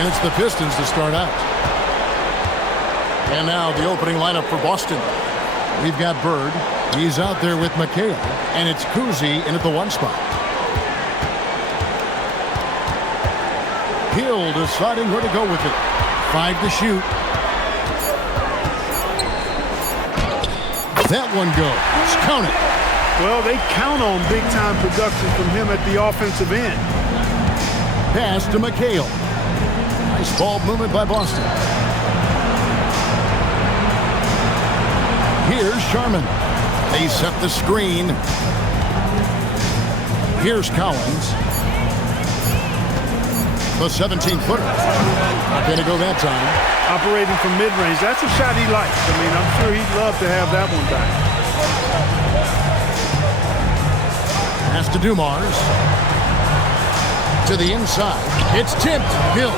And it's the Pistons to start out. And now the opening lineup for Boston. We've got Bird. He's out there with McHale. And it's Cousy in at the 1 spot. Hill deciding where to go with it. 5 to shoot. That one goes. Count it. Well, they count on big-time production from him at the offensive end. Pass to McHale. Nice ball movement by Boston. Here's Sharman. They set the screen. Here's Collins. The 17-footer. Not going to go that time. Operating from mid-range. That's a shot he likes. I mean, I'm sure he'd love to have that one back. Pass to Dumars. To the inside. It's tipped. Hill.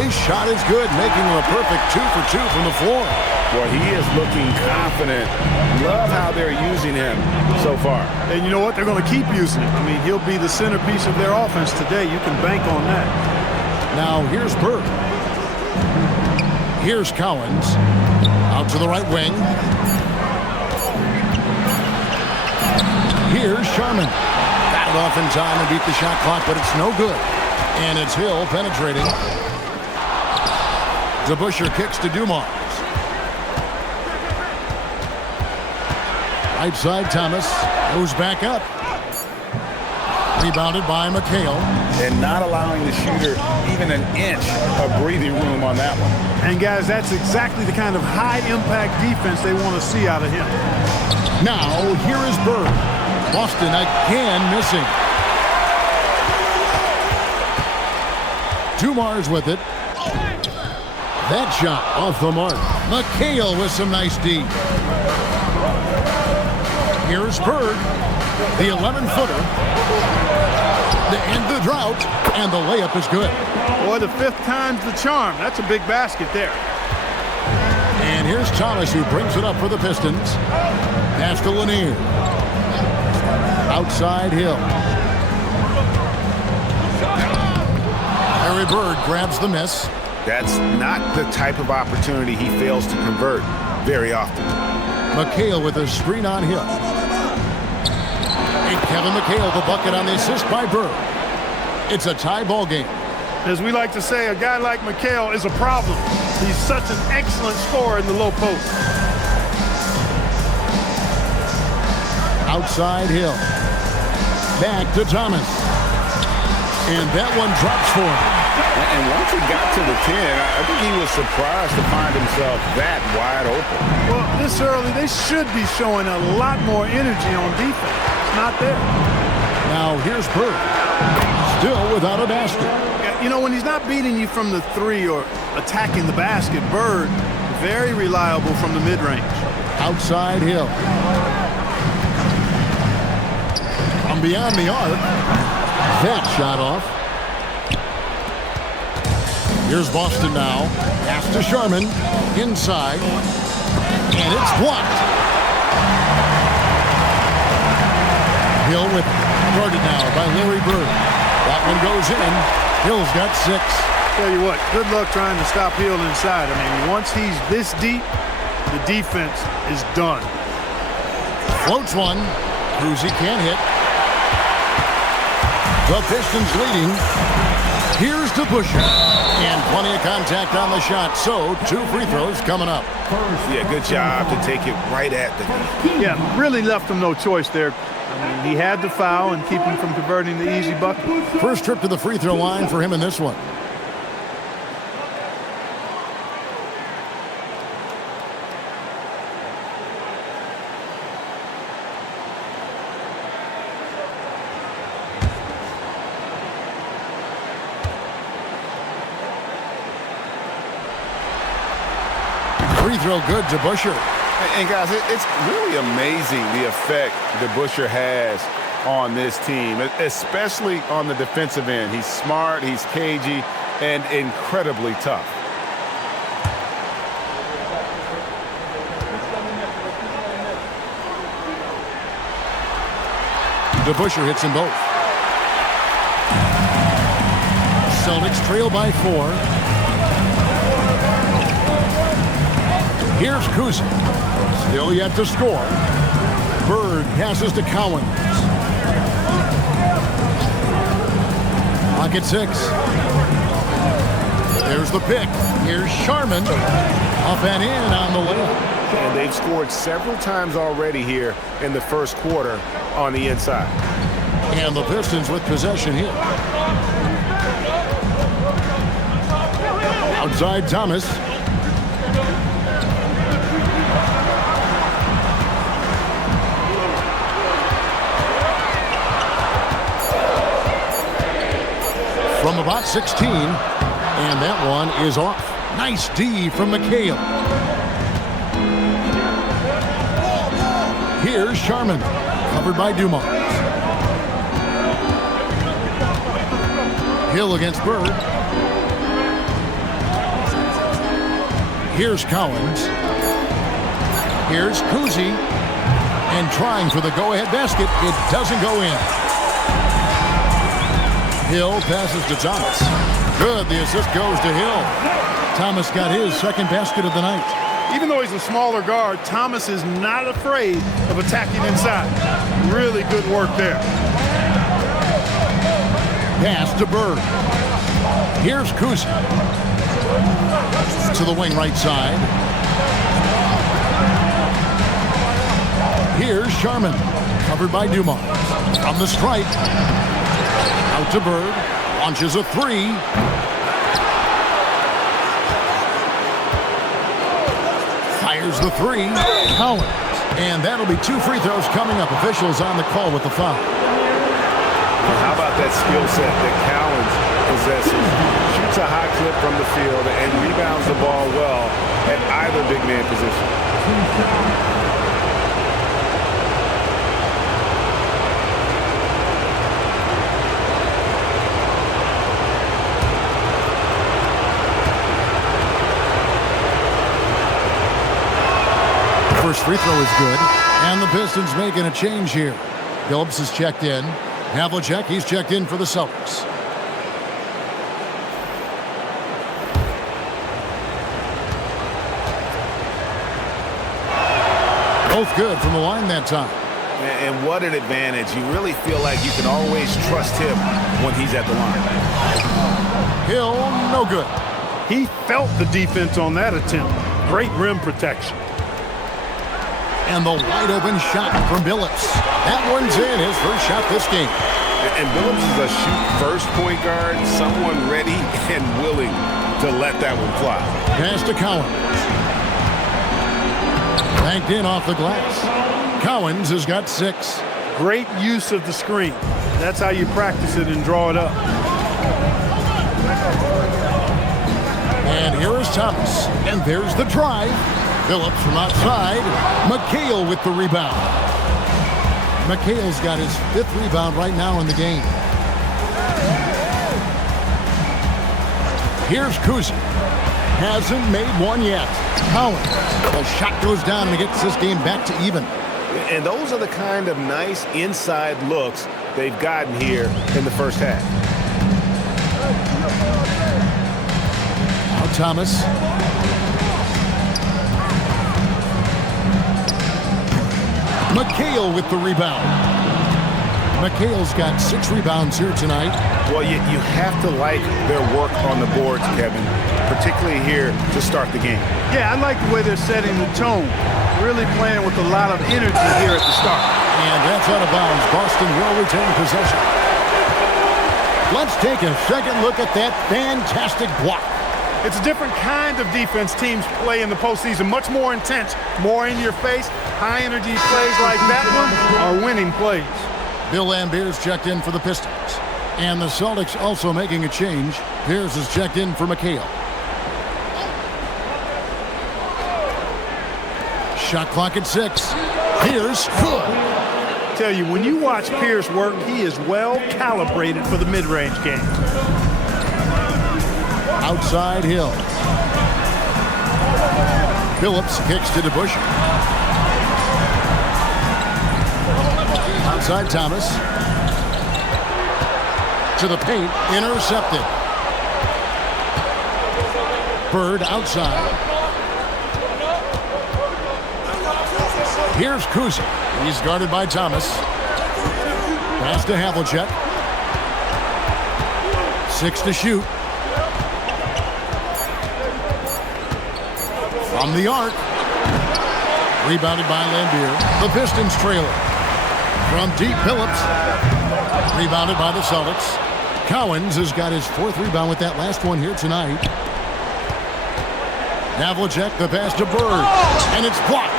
His shot is good, making him a perfect 2 for 2 from the floor. Well, he is looking confident. Love how they're using him so far. And you know what? They're going to keep using him. I mean, he'll be the centerpiece of their offense today. You can bank on that. Now here's Bird. Here's Collins. Out to the right wing. Here's Sharman. Got it off in time and beat the shot clock, but it's no good. And it's Hill penetrating. DeBusschere kicks to Dumars. Right side, Thomas goes back up. Rebounded by McHale. And not allowing the shooter even an inch of breathing room on that one. And, guys, that's exactly the kind of high-impact defense they want to see out of him. Now, here is Bird. Boston again missing. Dumars with it. That shot off the mark. McHale with some nice D. Here's Bird. The 11-footer. To end the drought, and the layup is good. Boy, the 5th time's the charm. That's a big basket there. And here's Thomas, who brings it up for the Pistons. Pass to Lanier. Outside Hill. Larry Bird grabs the miss. That's not the type of opportunity he fails to convert very often. McHale with a screen on Hill. And Kevin McHale, the bucket on the assist by Bird. It's a tie ball game. As we like to say, a guy like McHale is a problem. He's such an excellent scorer in the low post. Outside Hill. Back to Thomas. And that one drops for him. And once he got to the 10, I think he was surprised to find himself that wide open. Well, this early, they should be showing a lot more energy on defense. It's not there. Now here's Bird. Still without a basket. You know, when he's not beating you from the 3 or attacking the basket, Bird, very reliable from the mid-range. Outside Hill. From beyond the arc. That shot off. Here's Boston now. Pass to Sharman. Inside. And it's blocked. Hill with it. Guarded now by Larry Bird. That one goes in. Hill's got 6. Tell you what, good luck trying to stop Hill inside. I mean, once he's this deep, the defense is done. Floats one. Cousy can't hit. The Pistons leading. Here's DeBusschere. And plenty of contact on the shot. So, 2 free throws coming up. Yeah, good job to take it right at the knee. Yeah, really left him no choice there. I mean, he had to foul and keep him from converting the easy bucket. First trip to the free throw line for him in this one. Free throw good to DeBusschere. And guys, it's really amazing the effect DeBusschere has on this team, especially on the defensive end. He's smart, he's cagey, and incredibly tough. DeBusschere hits them both. Celtics trail by 4. Here's Kuzic. Still yet to score. Bird passes to Cowens. Clock at 6. There's the pick. Here's Sharman. Up and in on the layup. And they've scored several times already here in the first quarter on the inside. And the Pistons with possession here. Outside Thomas. From about 16, and that one is off. Nice D from McHale. Here's Sharman, covered by Dumars. Hill against Bird. Here's Cowens. Here's Kuzi, and trying for the go-ahead basket. It doesn't go in. Hill passes to Thomas. Good, the assist goes to Hill. Thomas got his second basket of the night. Even though he's a smaller guard, Thomas is not afraid of attacking inside. Really good work there. Pass to Bird. Here's Kuzi. To the wing right side. Here's Sharman, covered by Dumars. From the stripe. Out to Bird. Launches a three. Fires the three. Cowens. And that'll be 2 free throws coming up. Officials on the call with the foul. How about that skill set that Cowens possesses? Shoots a high clip from the field and rebounds the ball well at either big man position. First free throw is good, and the Pistons making a change here. Phillips is checked in. Havlicek, he's checked in for the Celtics. Both good from the line that time. And what an advantage. You really feel like you can always trust him when he's at the line. Hill, no good. He felt the defense on that attempt. Great rim protection. And the wide open shot from Billups. That one's in, his first shot this game. And Billups is a shoot-first point guard, someone ready and willing to let that one fly. Pass to Cowens. Banked in off the glass. Cowens has got 6. Great use of the screen. That's how you practice it and draw it up. And here is Thomas. And there's the drive. Phillips from outside. McHale with the rebound. McHale's got his 5th rebound right now in the game. Here's Kuzic. Hasn't made one yet. Cowens. The shot goes down and it gets this game back to even. And those are the kind of nice inside looks they've gotten here in the first half. Now Thomas. McHale with the rebound. McHale's got 6 rebounds here tonight. Well, you have to like their work on the boards, Kevin, particularly here to start the game. Yeah, I like the way they're setting the tone. Really playing with a lot of energy here at the start. And that's out of bounds. Boston will retain possession. Let's take a second look at that fantastic block. It's a different kind of defense teams play in the postseason. Much more intense, more in your face. High energy plays like that one are winning plays. Bill Lambert's checked in for the Pistons. And the Celtics also making a change. Pierce is checked in for McHale. Shot clock at 6. Pierce, good. Tell you, when you watch Pierce work, he is well calibrated for the mid-range game. Outside Hill. Phillips kicks to DeBusschere. Outside Thomas. To the paint. Intercepted. Bird outside. Here's Kuzi. He's guarded by Thomas. Pass to Havlicek. 6 to shoot. From the arc. Rebounded by Lambier. The Pistons trailer. From deep, Phillips. Rebounded by the Celtics. Cowens has got his 4th rebound with that last one here tonight. Havlicek, the pass to Bird. And it's blocked.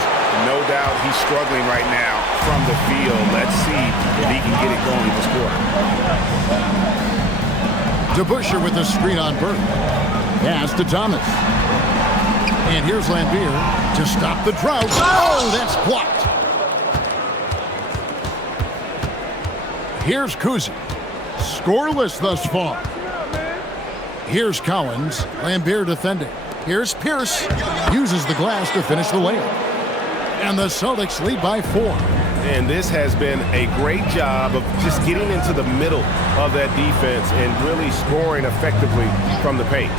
No doubt he's struggling right now from the field. Let's see if he can get it going this quarter. DeBusschere with the screen on Bird. Pass to Thomas. And here's Lambier to stop the drought. Oh, that's blocked. Here's Kuzi. Scoreless thus far. Here's Cowens. Lambier defending. Here's Pierce. Uses the glass to finish the layup. And the Celtics lead by 4. And this has been a great job of just getting into the middle of that defense and really scoring effectively from the paint.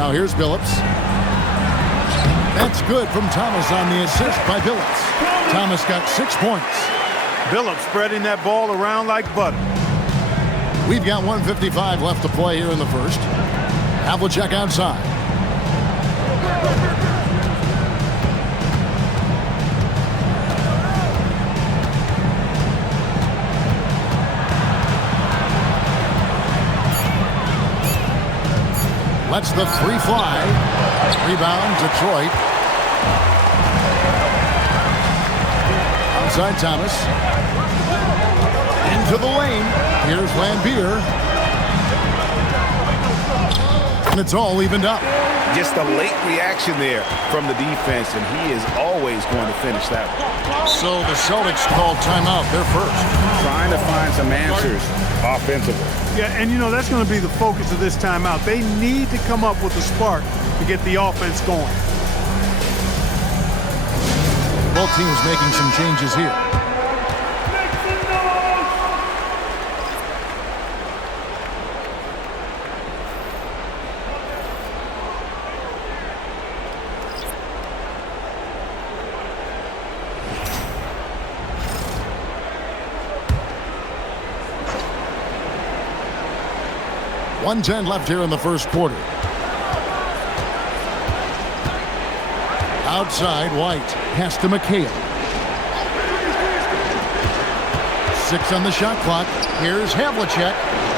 Now here's Billups. That's good from Thomas on the assist by Billups. Thomas got 6 points. Billups spreading that ball around like butter. We've got 1:55 left to play here in the first. Havlicek outside. Lets the 3 fly. Rebound, Detroit. Outside Thomas. Into the lane. Here's Lambier. And it's all evened up. Just a late reaction there from the defense, and he is always going to finish that one. So the Celtics called timeout. They're first. Trying to find some answers offensively. Yeah, and you know, that's going to be the focus of this timeout. They need to come up with a spark to get the offense going. Both teams making some changes here. .110 left here in the first quarter. Outside, White. Pass to McHale. 6 on the shot clock. Here's Havlicek.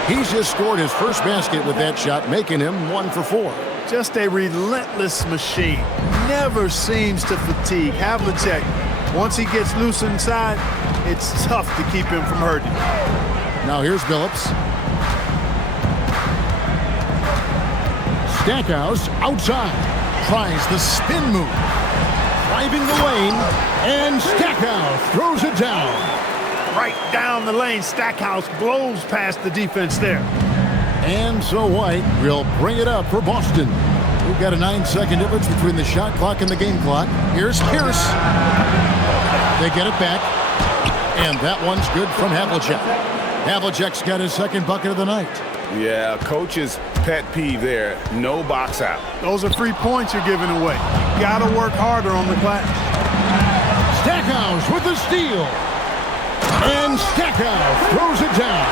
He's just scored his first basket with that shot, making him 1 for 4. Just a relentless machine. Never seems to fatigue. Havlicek, once he gets loose inside, it's tough to keep him from hurting. Now here's Billups. Stackhouse outside. Tries the spin move. Driving the lane. And Stackhouse throws it down. Right down the lane. Stackhouse blows past the defense there. And so White will bring it up for Boston. We've got a 9-second difference between the shot clock and the game clock. Here's Pierce. They get it back. And that one's good from Havlicek. Havlicek's got his second bucket of the night. Yeah, coach's pet peeve there. No box out. Those are free points you're giving away. You got to work harder on the glass. Stackhouse with the steal. And Stackhouse throws it down.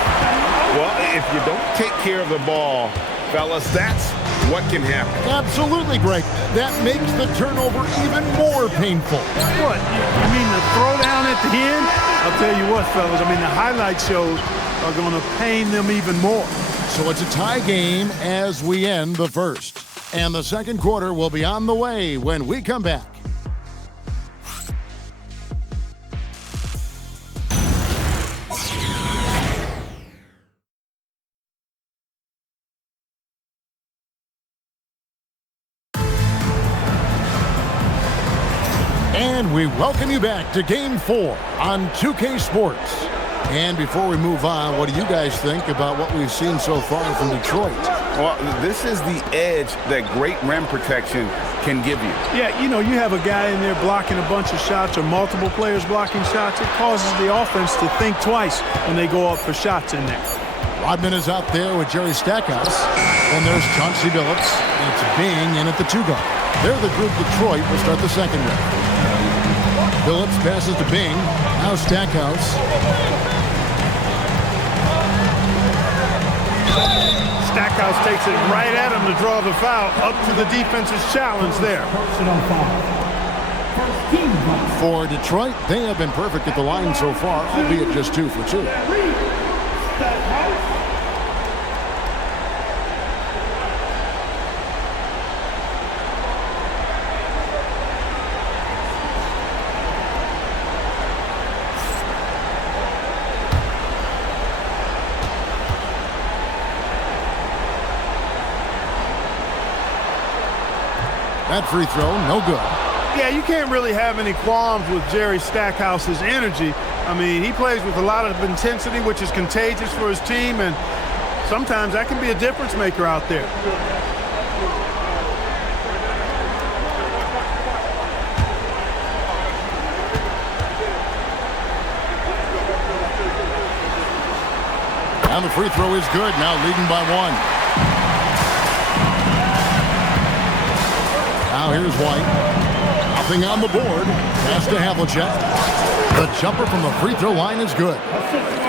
Well, if you don't take care of the ball, fellas, that's what can happen. Absolutely, Greg. That makes the turnover even more painful. What? You mean the throwdown at the end? I'll tell you what, fellas. I mean, the highlight shows are going to pain them even more. So it's a tie game as we end the first. And the second quarter will be on the way when we come back. And we welcome you back to Game 4 on 2K Sports. And before we move on, what do you guys think about what we've seen so far from Detroit? Well, this is the edge that great rim protection can give you. Yeah, you know, you have a guy in there blocking a bunch of shots or multiple players blocking shots. It causes the offense to think twice when they go up for shots in there. Rodman is out there with Jerry Stackhouse. And there's Chauncey Billups. It's Bing in at the 2 guard. They're the group Detroit will start the second with. Billups passes to Bing. Now Stackhouse. Stackhouse takes it right at him to draw the foul. Up to the defense's challenge there. For Detroit, they have been perfect at the line so far, albeit just 2 for 2. That free throw, no good. Yeah, you can't really have any qualms with Jerry Stackhouse's energy. I mean, he plays with a lot of intensity, which is contagious for his team, and sometimes that can be a difference maker out there. And the free throw is good, now leading by 1. Now here's White. Nothing on the board. Pass to Havlicek. The jumper from the free throw line is good.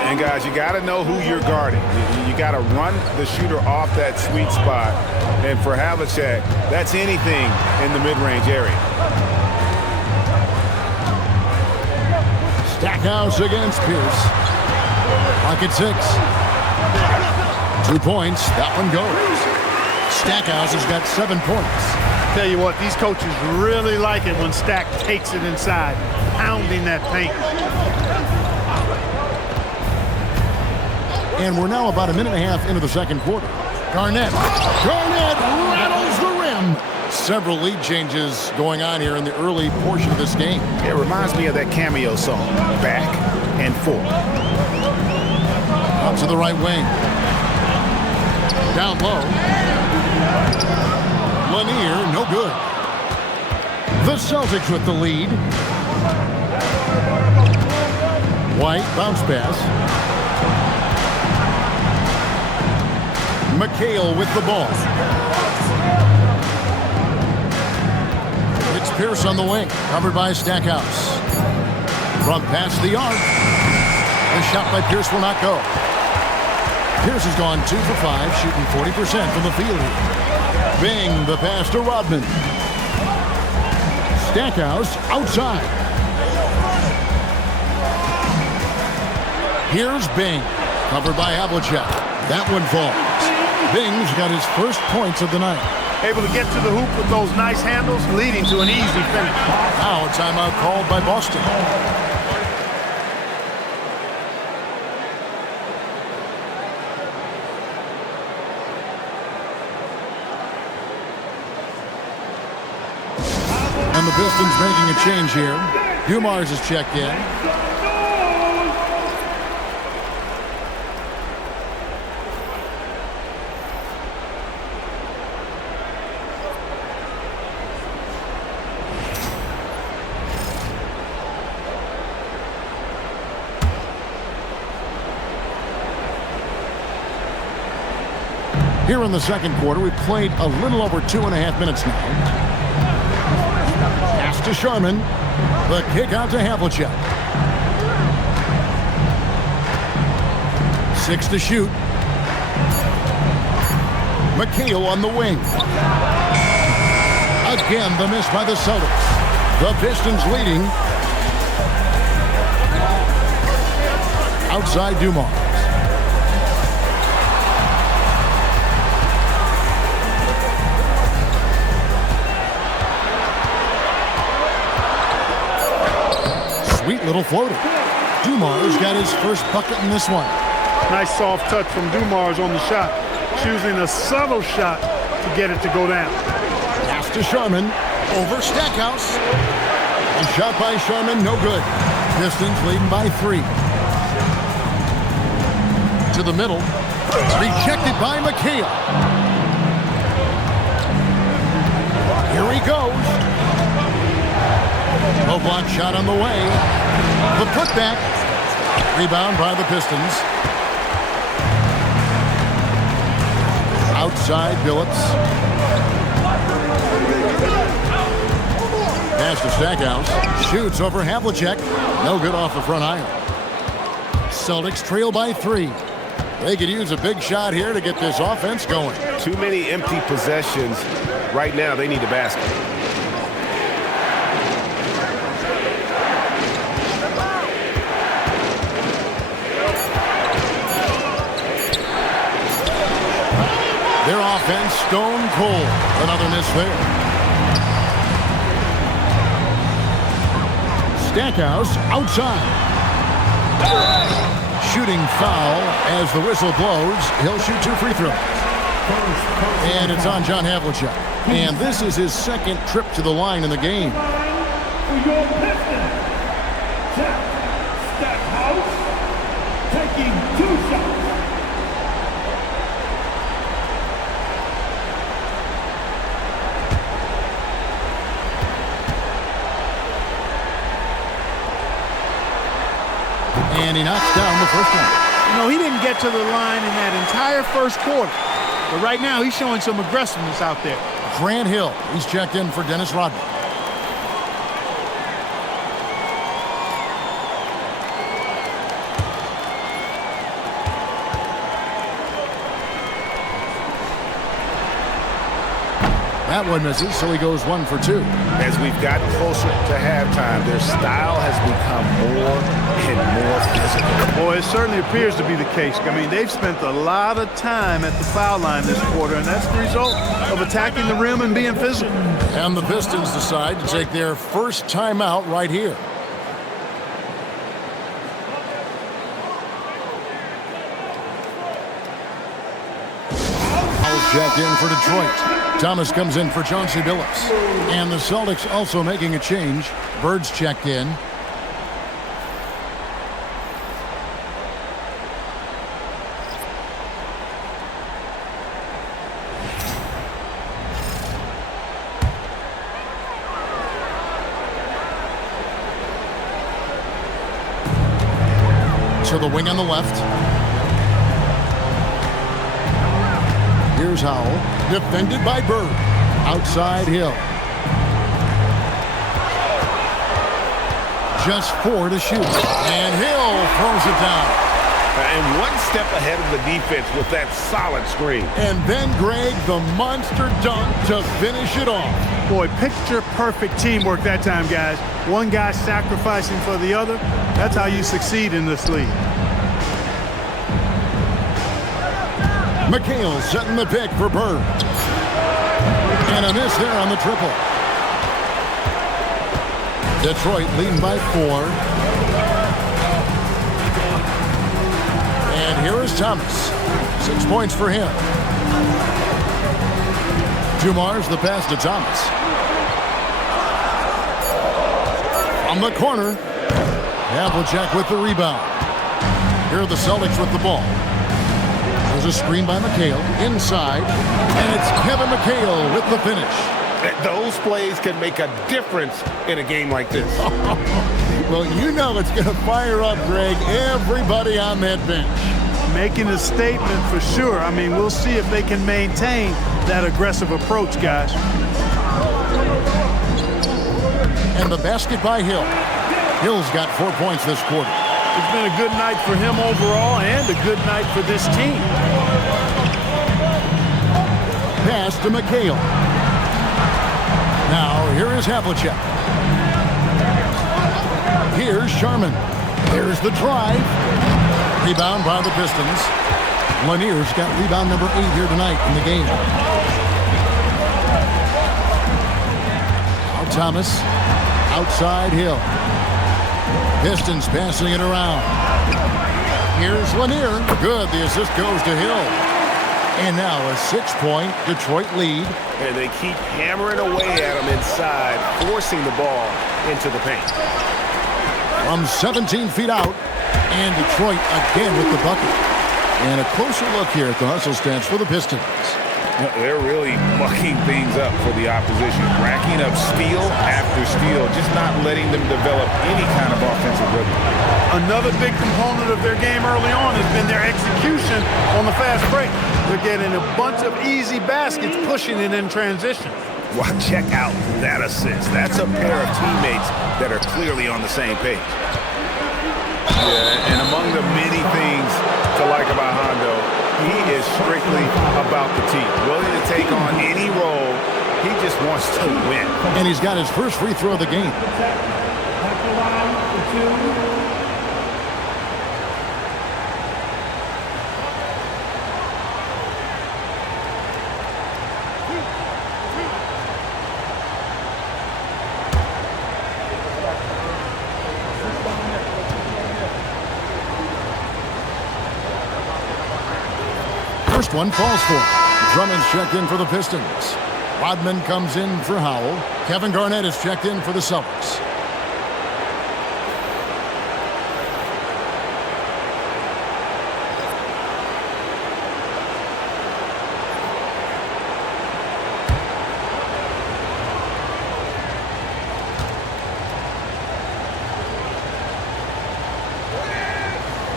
And guys, you got to know who you're guarding. You got to run the shooter off that sweet spot. And for Havlicek, that's anything in the mid-range area. Stackhouse against Pierce. Clock at 6. 2 points. That one goes. Stackhouse has got 7 points. Tell you what, these coaches really like it when Stack takes it inside, pounding that paint. And we're now about a minute and a half into the second quarter. Garnett rattles the rim. Several lead changes going on here in the early portion of this game. It reminds me of that cameo song, Back and Forth. Up to the right wing. Down low. Lanier, no good. The Celtics with the lead. White, bounce pass. McHale with the ball. It's Pierce on the wing, covered by Stackhouse. From past the arc. The shot by Pierce will not go. Pierce has gone 2 for 5, shooting 40% from the field here. Bing, the pass to Rodman. Stackhouse outside. Here's Bing, covered by Havlicek. That one falls. Bing's got his first points of the night. Able to get to the hoop with those nice handles, leading to an easy finish. Now a timeout called by Boston. And the Pistons making a change here. Dumars is checked in. Here in the second quarter, we've played a little over 2.5 minutes now. Pass to Sharman. The kick out to Havlicek. 6 to shoot. McHale on the wing. Again, the miss by the Celtics. The Pistons leading. Outside Dumars. Sweet little floater. Dumars got his first bucket in this one. Nice soft touch from Dumars on the shot. Choosing a subtle shot to get it to go down. Pass to Sharman. Over Stackhouse. A shot by Sharman, no good. Pistons leading by 3. To the middle. Rejected by McHale. Here he goes. Low block shot on the way. The putback. Rebound by the Pistons. side, Billups. Pass to Stackhouse. Shoots over Havlicek. No good off the front iron. Celtics trail by 3. They could use a big shot here to get this offense going. Too many empty possessions. Right now, they need a basket. Their offense stone cold. Another miss there. Stackhouse outside. Shooting foul as the whistle blows. He'll shoot 2 free throws. And it's on John Havlicek. And this is his second trip to the line in the game. For your Pistons, Stackhouse taking 2 shots. And he knocks down the first one. You know, he didn't get to the line in that entire first quarter. But right now, he's showing some aggressiveness out there. Grant Hill, he's checked in for Dennis Rodman. That one misses, so he goes 1 for 2. As we've gotten closer to halftime, their style has become more and more physical. Boy, it certainly appears to be the case. I mean, they've spent a lot of time at the foul line this quarter, and that's the result of attacking the rim and being physical. And the Pistons decide to take their first timeout right here. Checked in for Detroit. Thomas comes in for Chauncey Billups. And the Celtics also making a change. Bird's checked in. To the wing on the left. Here's Howell, defended by Bird. Outside Hill. Just 4 to shoot. And Hill throws it down. And one step ahead of the defense with that solid screen. And then Greg, the monster dunk to finish it off. Boy, picture-perfect teamwork that time, guys. One guy sacrificing for the other. That's how you succeed in this league. McHale setting the pick for Bird. And a miss there on the triple. Detroit leading by 4. And here is Thomas. 6 points for him. Dumars the pass to Thomas. On the corner. Havlicek with the rebound. Here are the Celtics with the ball. There's a screen by McHale inside, and it's Kevin McHale with the finish. Those plays can make a difference in a game like this. Well, you know it's going to fire up, Greg, everybody on that bench. Making a statement for sure. I mean, we'll see if they can maintain that aggressive approach, guys. And the basket by Hill. Hill's got 4 points this quarter. It's been a good night for him overall and a good night for this team. Pass to McHale. Now, here is Havlicek. Here's Sharman. There's the drive. Rebound by the Pistons. Lanier's got rebound number 8 here tonight in the game. Now Thomas. Outside Hill. Pistons passing it around. Here's Lanier. Good. The assist goes to Hill. And now a 6-point Detroit lead. And they keep hammering away at him inside, forcing the ball into the paint. From 17 feet out. And Detroit again with the bucket. And a closer look here at the hustle stats for the Pistons. They're really mucking things up for the opposition, racking up steal after steal, just not letting them develop any kind of offensive rhythm. Another big component of their game early on has been their execution on the fast break. They're getting a bunch of easy baskets, pushing it in transition. Well, check out that assist. That's a pair of teammates that are clearly on the same page. Yeah, and among the many things to like about Hondo, he is strictly about the team. Willing to take on any role. He just wants to win. And he's got his first free throw of the game. At the line for two. First one falls for him. Drummond's checked in for the Pistons. Rodman comes in for Howell. Kevin Garnett is checked in for the Celtics.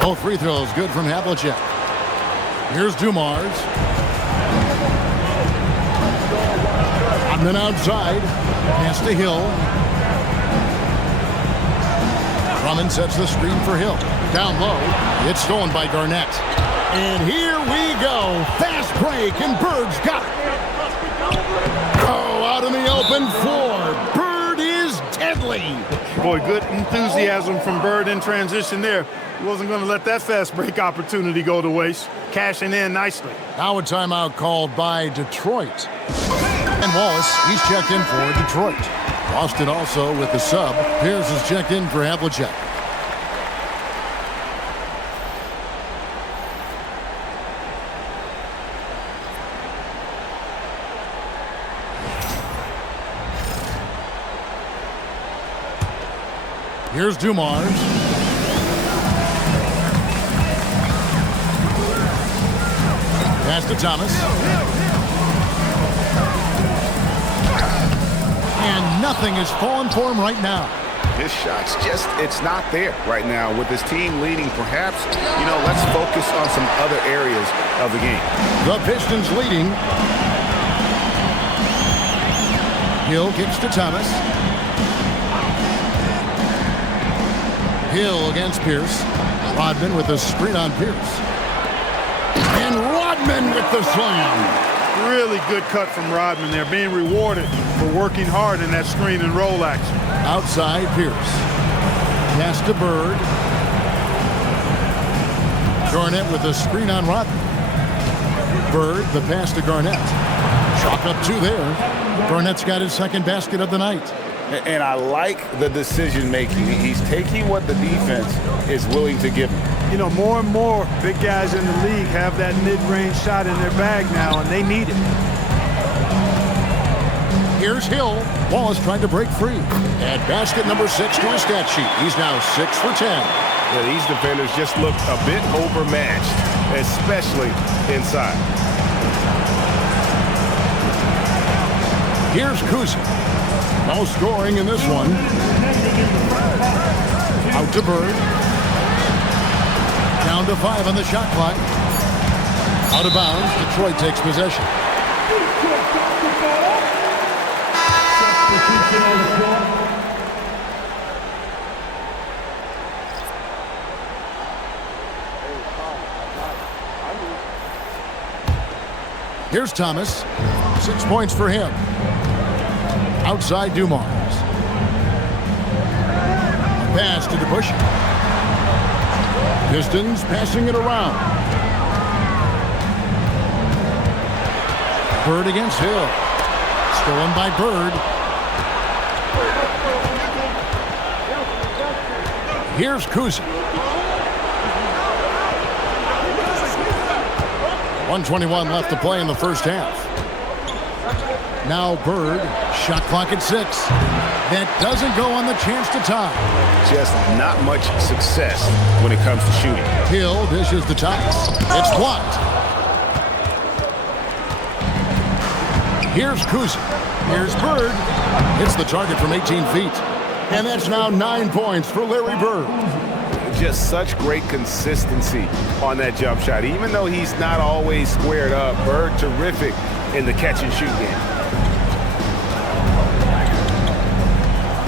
Both free throws good from Havlicek. Here's Dumars. Rodman outside. Pass to Hill. Drummond sets the screen for Hill. Down low. It's stolen by Garnett. And here we go. Fast break, and Bird's got it. Oh, out in the open floor. Bird is deadly. Boy, good enthusiasm from Bird in transition there. He wasn't going to let that fast break opportunity go to waste. Cashing in nicely. Now a timeout called by Detroit. And Wallace, he's checked in for Detroit. Boston also with the sub. Pierce is checked in for Havlicek. Here's Dumars. Pass to Thomas. And nothing is falling for him right now. His shot's just, it's not there right now. With his team leading, perhaps, let's focus on some other areas of the game. The Pistons leading. Hill kicks to Thomas. Hill against Pierce. Rodman with a screen on Pierce. And Rodman with the slam. Really good cut from Rodman there, being rewarded for working hard in that screen and roll action. Outside Pierce. Pass to Bird. Garnett with a screen on Rodman. Bird, the pass to Garnett. Chalk up two there. Garnett's got his second basket of the night. And I like the decision making. He's taking what the defense is willing to give him. More and more big guys in the league have that mid-range shot in their bag now, and they need it. Here's Hill. Wallace trying to break free. And basket number 6 to his stat sheet. He's now 6 for 10. Yeah, these defenders just look a bit overmatched, especially inside. Here's Kuzma. No scoring in this one. Out to Bird. Down to 5 on the shot clock. Out of bounds. Detroit takes possession. Here's Thomas. 6 points for him. Outside Dumars. A pass to DeBush. Pistons passing it around. Bird against Hill. Stolen by Bird. Here's Kuzma. 1:21 left to play in the first half. Now Bird, shot clock at 6. That doesn't go on the chance to tie. Just not much success when it comes to shooting. Hill dishes the Thomas. It's blocked. Here's Kuzi. Here's Bird. Hits the target from 18 feet. And that's now 9 points for Larry Bird. Just such great consistency on that jump shot. Even though he's not always squared up, Bird terrific in the catch and shoot game.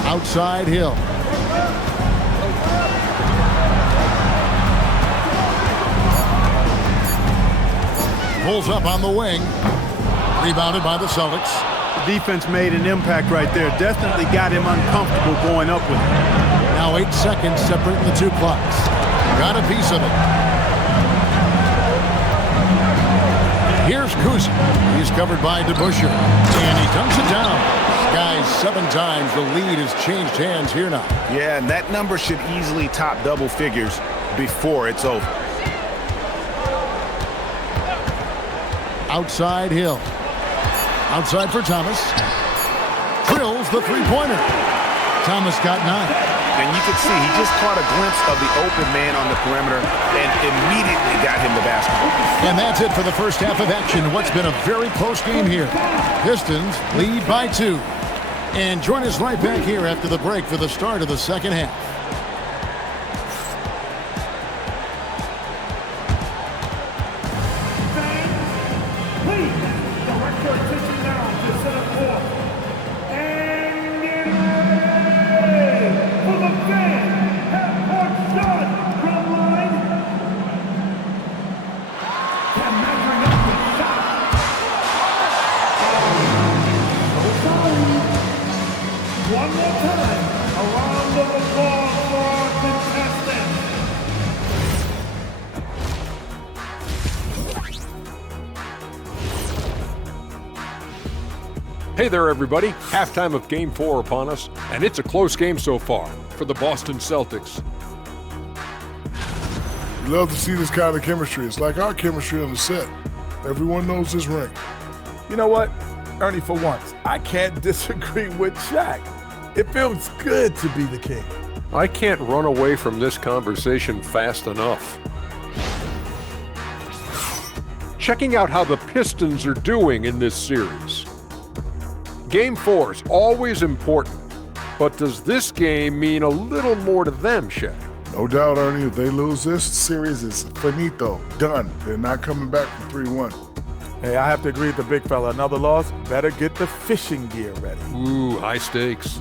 Outside Hill. Pulls up on the wing. Rebounded by the Celtics. The defense made an impact right there. Definitely got him uncomfortable going up with it. Now 8 seconds separating the two clocks. Got a piece of it. Here's Kuzi. He's covered by DeBusschere. And he dunks it down. Guys, 7 times. The lead has changed hands here now. Yeah, and that number should easily top double figures before it's over. Outside Hill. Outside for Thomas. Drills the three-pointer. Thomas got 9. And you can see he just caught a glimpse of the open man on the perimeter and immediately got him the basketball. And that's it for the first half of action. What's been a very close game here. Pistons lead by 2. And join us right back here after the break for the start of the second half. Please direct your attention now to center court. And get ready for the fan half-court shot from line. And measuring up the shot. So sorry. One more time. A round of applause for our contestants. Hey there, everybody. Halftime of Game 4 upon us, and it's a close game so far for the Boston Celtics. You love to see this kind of chemistry. It's like our chemistry on the set. Everyone knows this ring. You know what, Ernie, for once, I can't disagree with Shaq. It feels good to be the king. I can't run away from this conversation fast enough. Checking out how the Pistons are doing in this series. Game 4 is always important, but does this game mean a little more to them, Shaq? No doubt, Ernie, if they lose this series, it's finito, done. They're not coming back from 3-1. Hey, I have to agree with the big fella. Another loss, better get the fishing gear ready. Ooh, high stakes.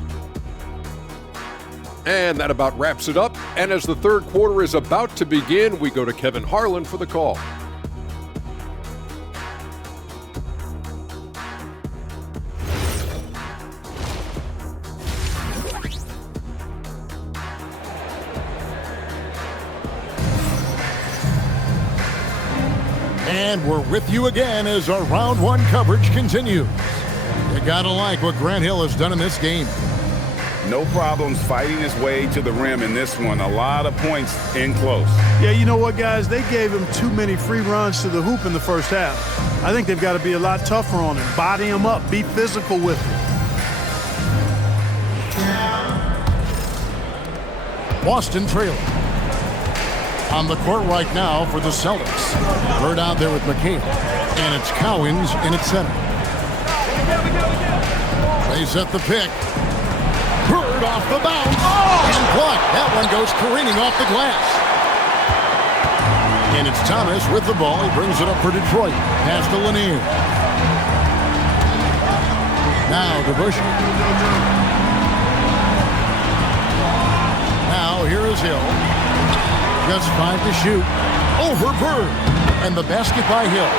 And that about wraps it up. And as the third quarter is about to begin, we go to Kevin Harlan for the call. And we're with you again as our round 1 coverage continues. You gotta like what Grant Hill has done in this game. No problems fighting his way to the rim in this one. A lot of points in close. Yeah, you know what, guys? They gave him too many free runs to the hoop in the first half. I think they've got to be a lot tougher on him. Body him up. Be physical with him. Boston trailing. On the court right now for the Celtics. Bird out there with McHale. And it's Cowens in its center. They set the pick. Bird off the bounce. And blocked. That one goes careening off the glass. And it's Thomas with the ball. He brings it up for Detroit. Pass to Lanier. Now DeBusschere. Now here is Hill. Just 5 to shoot. Over Bird. And the basket by Hill.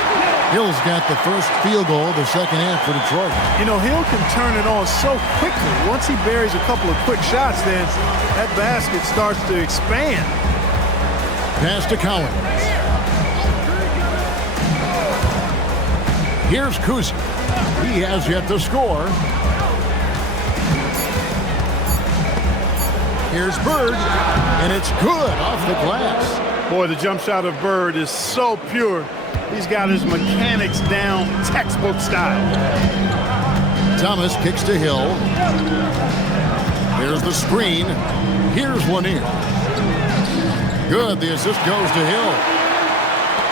Hill's got the first field goal of the second half for Detroit. You know, Hill can turn it on so quickly. Once he buries a couple of quick shots, then that basket starts to expand. Pass to Cowens. Here's Kuzi. He has yet to score. Here's Bird, and it's good off the glass. Boy, the jump shot of Bird is so pure. He's got his mechanics down textbook style. Thomas kicks to Hill. Here's the screen. Here's Lanier. Good, the assist goes to Hill.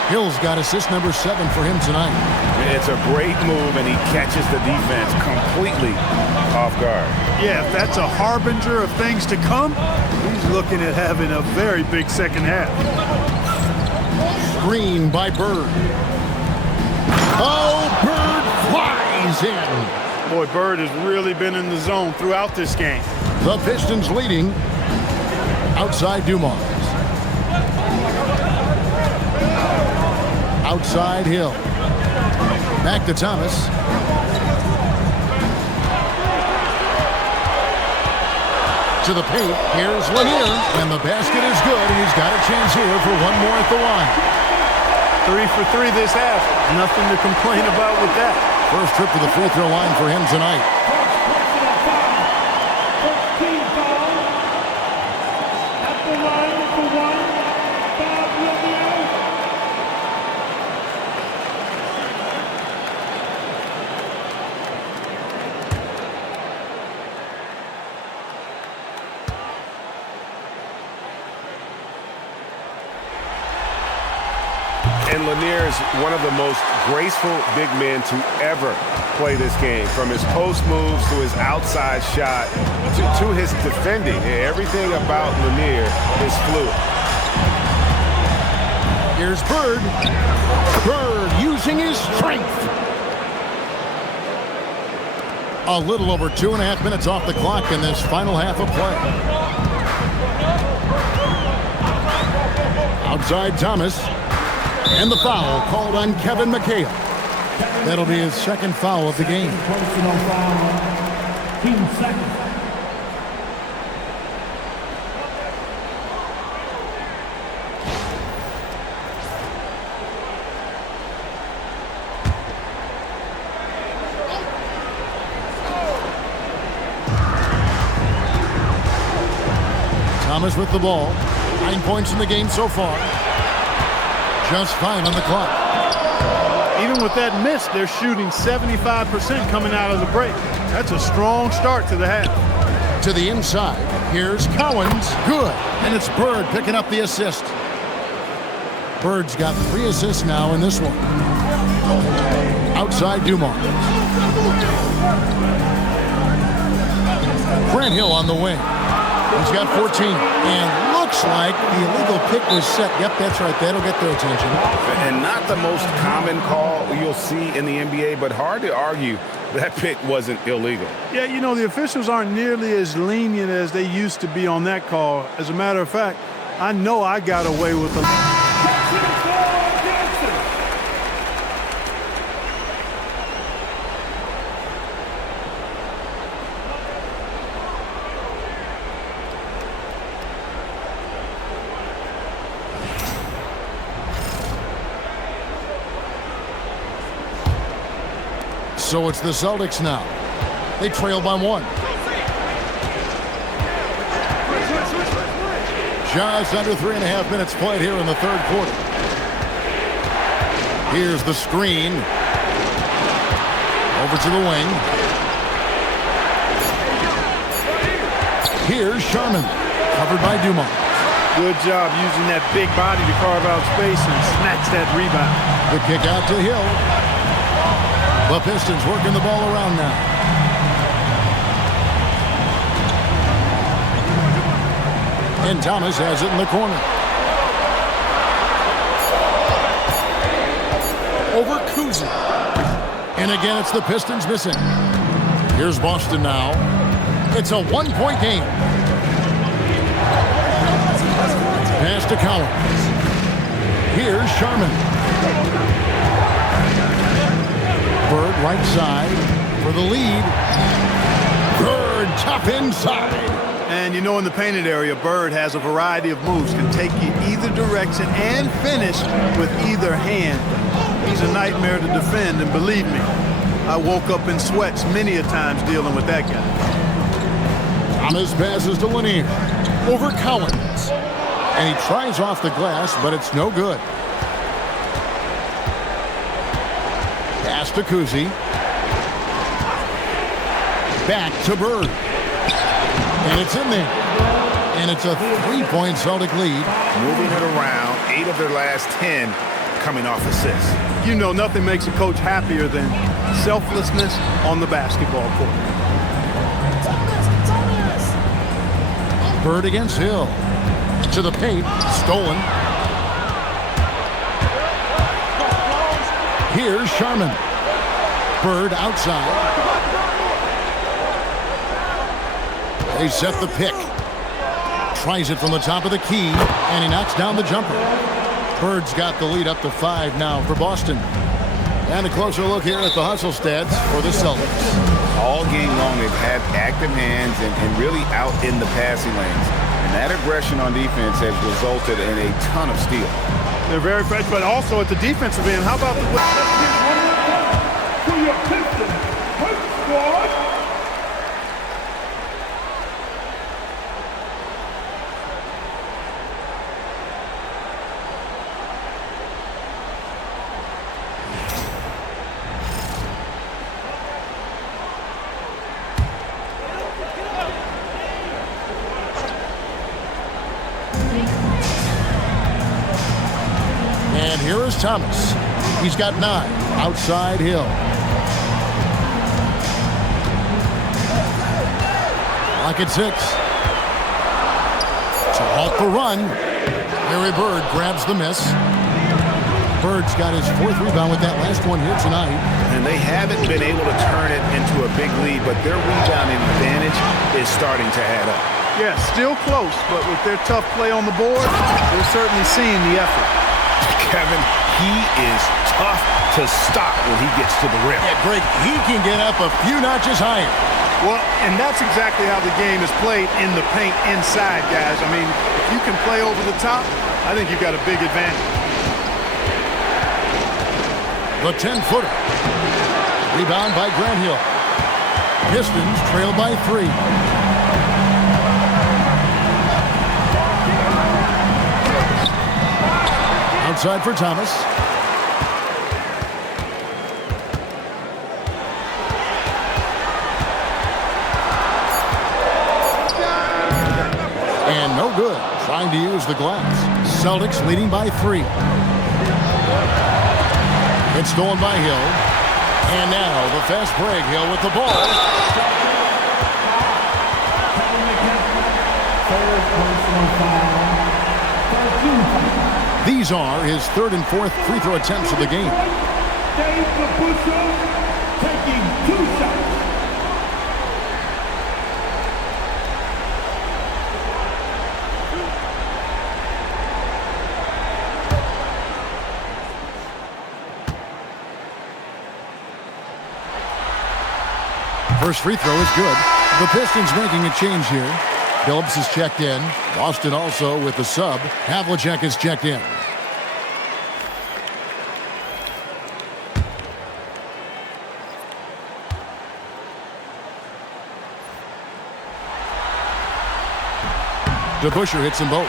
Hill's got assist number 7 for him tonight. It's a great move, and he catches the defense completely off guard. Yeah, if that's a harbinger of things to come, he's looking at having a very big second half. Screen by Bird. Oh, Bird flies in. Boy, Bird has really been in the zone throughout this game. The Pistons leading. Outside Dumars. Outside Hill. Back to Thomas. To the paint. Here's Lanier. And the basket is good. And he's got a chance here for one more at the line. 3 for 3 this half. Nothing to complain about with that. First trip to the free throw line for him tonight. At the line for one, Bob Lanier. And Lanier is one of the most graceful big men to ever play this game. From his post moves to his outside shot to his defending. Everything about Lanier is fluid. Here's Bird. Bird using his strength. A little over 2.5 minutes off the clock in this final half of play. Outside Thomas. And the foul called on Kevin McHale. That'll be his second foul of the game. Personal foul. Team second. Thomas with the ball. 9 points in the game so far. Just 5 on the clock. Even with that miss, they're shooting 75% coming out of the break. That's a strong start to the half. To the inside. Here's Cowens. Good. And it's Bird picking up the assist. Bird's got 3 assists now in this one. Outside Dumars. Grant Hill on the wing. He's got 14. And looks like the illegal pick was set. Yep, that's right. That'll get their attention. And not the most common call you'll see in the NBA, but hard to argue that pick wasn't illegal. Yeah, you know, the officials aren't nearly as lenient as they used to be on that call. As a matter of fact, I know I got away with them. So it's the Celtics now. They trail by 1. Just under 3.5 minutes played here in the third quarter. Here's the screen. Over to the wing. Here's Sharman. Covered by Dumars. Good job using that big body to carve out space and snatch that rebound. The kick out to Hill. The Pistons working the ball around now. And Thomas has it in the corner. Over Kuzi. And again, it's the Pistons missing. Here's Boston now. It's a 1-point game. Pass to Collins. Here's Sharman. Bird right side for the lead. Bird top inside. And you know, in the painted area, Bird has a variety of moves. Can take you either direction and finish with either hand. He's a nightmare to defend, and believe me, I woke up in sweats many a times dealing with that guy. Thomas passes to Lanier. Over Collins. And he tries off the glass, but it's no good. Pass to Kuzi. Back to Bird. And it's in there. And it's a 3-point Celtic lead. Moving it around, 8 of their last 10 coming off assists. You know, nothing makes a coach happier than selflessness on the basketball court. Bird against Hill. To the paint. Stolen. Here's Sharman. Bird outside. They set the pick. Tries it from the top of the key, and he knocks down the jumper. Bird's got the lead up to 5 now for Boston. And a closer look here at the hustle stats for the Celtics. All game long, they've had active hands and really out in the passing lanes. And that aggression on defense has resulted in a ton of steals. They're very fresh, but also at the defensive end. How about the... To your Pistons, Hurt Squad. And here is Thomas. He's got 9. Outside Hill. Lock at 6. To halt the run. Larry Bird grabs the miss. Bird's got his 4th rebound with that last one here tonight. And they haven't been able to turn it into a big lead, but their rebounding advantage is starting to add up. Yeah, still close, but with their tough play on the board, they're certainly seeing the effort. Kevin, he is tough to stop when he gets to the rim. Yeah, Greg, he can get up a few notches higher. Well, and that's exactly how the game is played in the paint inside, guys. I mean, if you can play over the top, I think you've got a big advantage. The 10-footer. Rebound by Grant Hill. Pistons trail by 3. Outside for Thomas. And no good. Trying to use the glass. Celtics leading by 3. It's stolen by Hill. And now the fast break. Hill with the ball. These are his 3rd and 4th free throw attempts of the game. Dave the Busher taking 2 shots. First free throw is good. The Pistons making a change here. Phillips is checked in. Boston also with the sub. Havlicek is checked in. DeBusschere hits them both.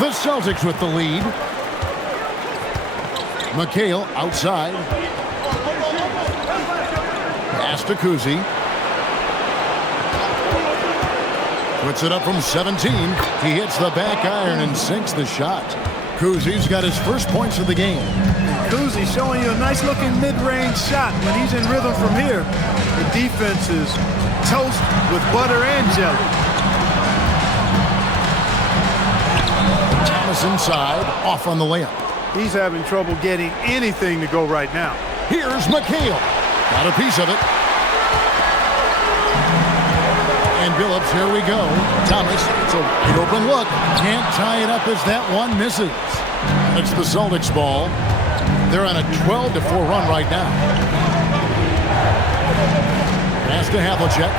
The Celtics with the lead. McHale outside. Pass to Kuzi. Puts it up from 17. He hits the back iron and sinks the shot. Kuzi's got his first points of the game. Kuzi showing you a nice-looking mid-range shot. When he's in rhythm from here, the defense is toast with butter and jelly. Thomas inside, off on the layup. He's having trouble getting anything to go right now. Here's McHale. Got a piece of it. And Phillips, here we go. Thomas, it's a wide open look. Can't tie it up as that one misses. It's the Celtics ball. They're on a 12-4 run right now. Pass to Havlicek.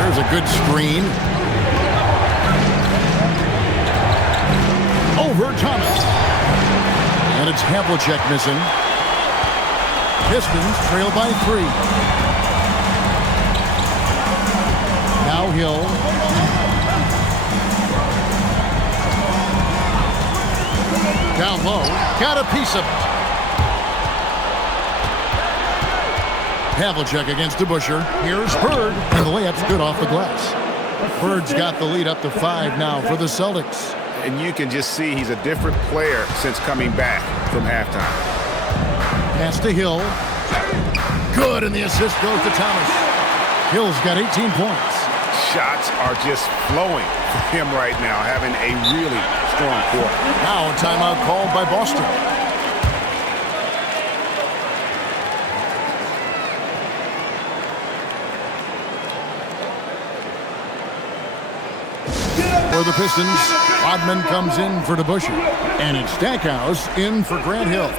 There's a good screen. Over Thomas. And it's Havlicek missing. Pistons trail by 3. Now Hill. Down low. Got a piece of it. Havlicek against DeBusschere. Here's Bird. And the layup's good off the glass. Bird's got the lead up to 5 now for the Celtics. and you can just see he's a different player since coming back from halftime. Pass to Hill. Good, and the assist goes to Thomas. Hill's got 18 points. Shots are just flowing for him right now, having a really strong quarter. Now a timeout called by Boston. For the Pistons, Rodman comes in for DeBusschere. And it's Stackhouse in for Grant Hill.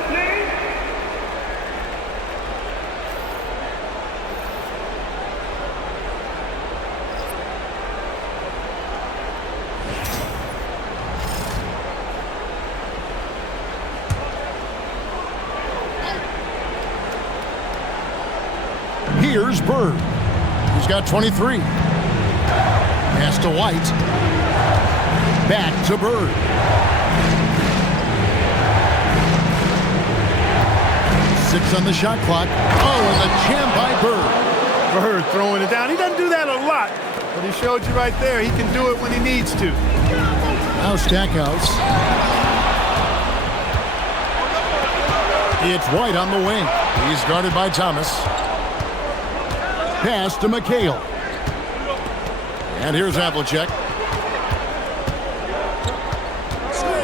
Here's Bird. He's got 23. Pass to White. Back to Bird. Six on the shot clock. Oh, and the jam by Bird. Bird throwing it down. He doesn't do that a lot, but he showed you right there he can do it when he needs to. Now Stackhouse. It's White on the wing. He's guarded by Thomas. Pass to McHale. And here's Havlicek.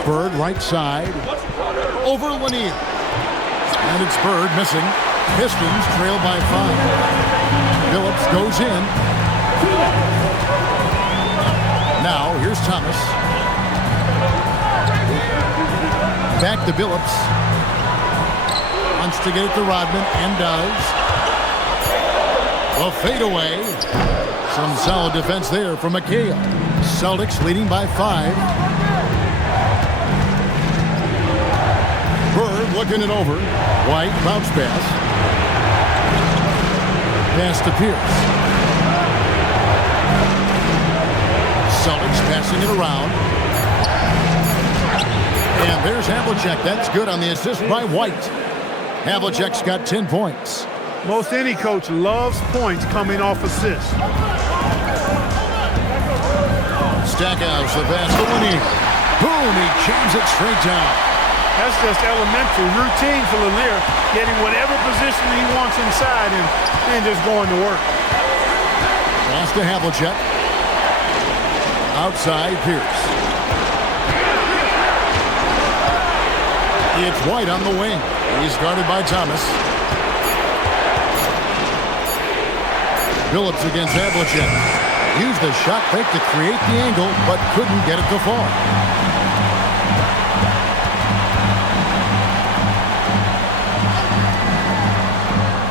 Bird right side. Over Lanier. And it's Bird missing. Pistons trail by 5. Phillips goes in. Now here's Thomas. Back to Phillips. Wants to get it to Rodman and does. A fadeaway. Some solid defense there from McHale. Celtics leading by 5. Bird looking it over. White bounce pass. Pass to Pierce. Celtics passing it around. And there's Havlicek. That's good on the assist by White. Havlicek's got 10 points. Most any coach loves points coming off assists. Stackhouse, the pass to Lanier. Boom, he jams it straight down. That's just elementary routine for Lanier, getting whatever position he wants inside and just going to work. Pass to Havlicek. Outside, Pierce. It's White on the wing. He's guarded by Thomas. Phillips against Havlicek. Used the shot fake to create the angle, but couldn't get it to fall.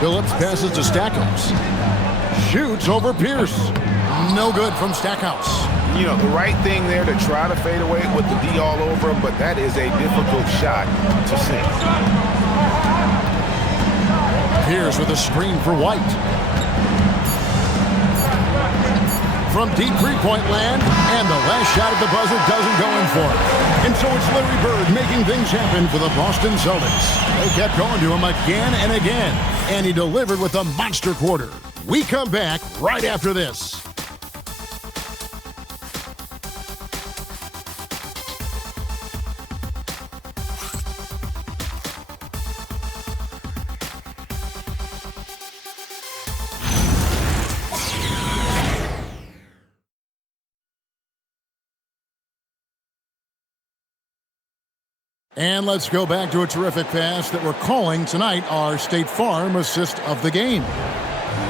Phillips passes to Stackhouse. Shoots over Pierce. No good from Stackhouse. You know, the right thing there to try to fade away with the D all over him, but that is a difficult shot to sink. Pierce with a screen for White. From deep three-point land, and the last shot at the buzzer doesn't go in for it. And so it's Larry Bird making things happen for the Boston Celtics. They kept going to him again and again, and he delivered with a monster quarter. We come back right after this. And let's go back to a terrific pass that we're calling tonight our State Farm assist of the game.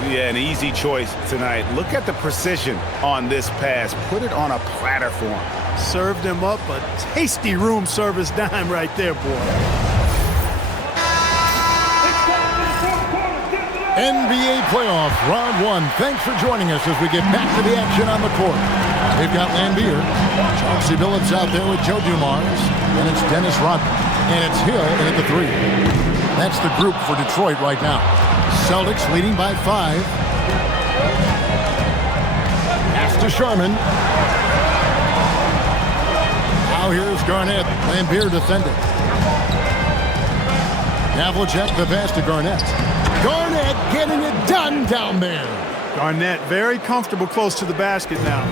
Yeah, an easy choice tonight. Look at the precision on this pass. Put it on a platter for him. Served him up a tasty room service dime right there, boy. NBA playoff round 1. Thanks for joining us as we get back to the action on the court. They've got Lambier, Chauncey Billups out there with Joe Dumars, and it's Dennis Rodman, and it's Hill in at the 3. That's the group for Detroit right now. Celtics leading by 5. Pass to Sharman. Now here's Garnett. Lambier defending. Havlicek the pass to Garnett. Garnett getting it done down there. Garnett very comfortable close to the basket now.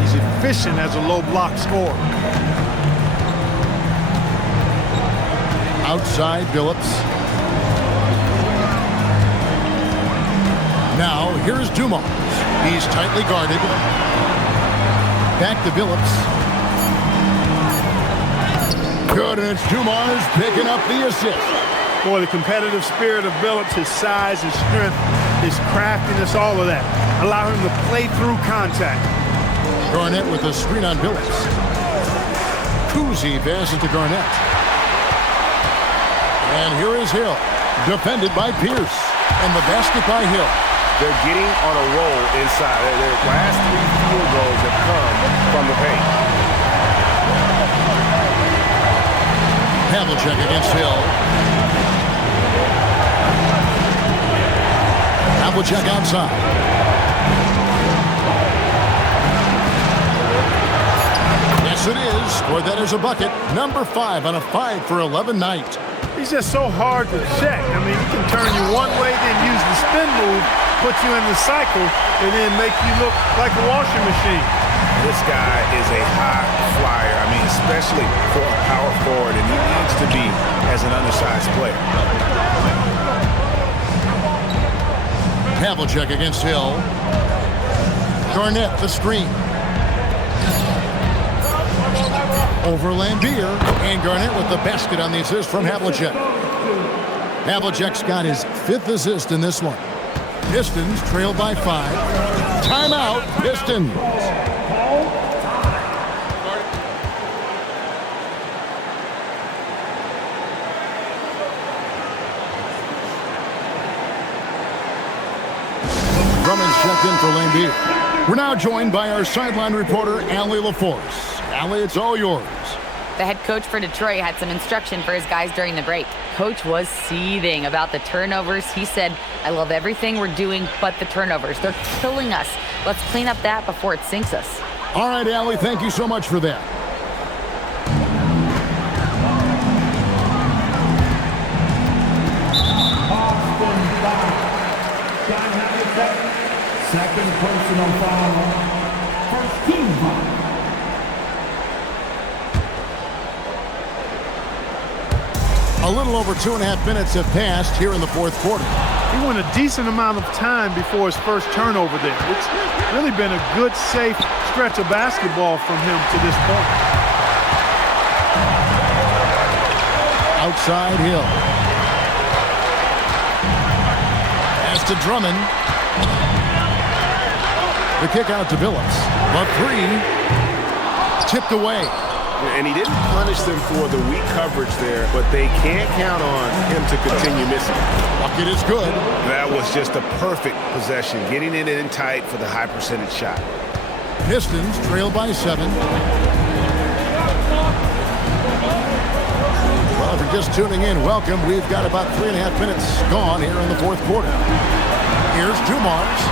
He's efficient as a low block scorer. Outside Billups. Now here's Dumars. He's tightly guarded. Back to Billups. Good, and it's Dumars picking up the assist. Boy, the competitive spirit of Billups, his size, his strength, his craftiness, all of that. Allow him to play through contact. Garnett with a screen on Billups. Cousy passes to Garnett. And here is Hill, defended by Pierce. And the basket by Hill. They're getting on a roll inside. Their last 3 field goals have come from the paint. Havlicek against Hill. Havlicek outside. Yes, it is. Scored that as a bucket. Number 5 on a 5-for-11 night. He's just so hard to check. I mean, he can turn you one way, then use the spin move, put you in the cycle, and then make you look like a washing machine. This guy is a high flyer. I mean, especially for a power forward, and he needs to be as an undersized player. Havlicek against Hill. Garnett, the screen. Over Lambier, and Garnett with the basket on the assist from Havlicek. Havlicek's got his 5th assist in this one. Pistons trail by 5. Timeout, Pistons. Drummond's checked in for Lambier. We're now joined by our sideline reporter, Allie LaForce. Allie, it's all yours. The head coach for Detroit had some instruction for his guys during the break. Coach was seething about the turnovers. He said, I love everything we're doing but the turnovers. They're killing us. Let's clean up that before it sinks us. All right, Allie, thank you so much for that. Second personal foul. First team foul. A little over 2.5 minutes have passed here in the 4th quarter. He went a decent amount of time before his first turnover there. It's really been a good, safe stretch of basketball from him to this point. Outside Hill. Pass to Drummond. The kick out to Billups. The 3 tipped away. And he didn't punish them for the weak coverage there, but they can't count on him to continue missing. Bucket is good. That was just a perfect possession, getting it in tight for the high percentage shot. Pistons trail by 7. Well, if you're just tuning in, welcome. We've got about 3.5 minutes gone here in the 4th quarter. Here's Dumars,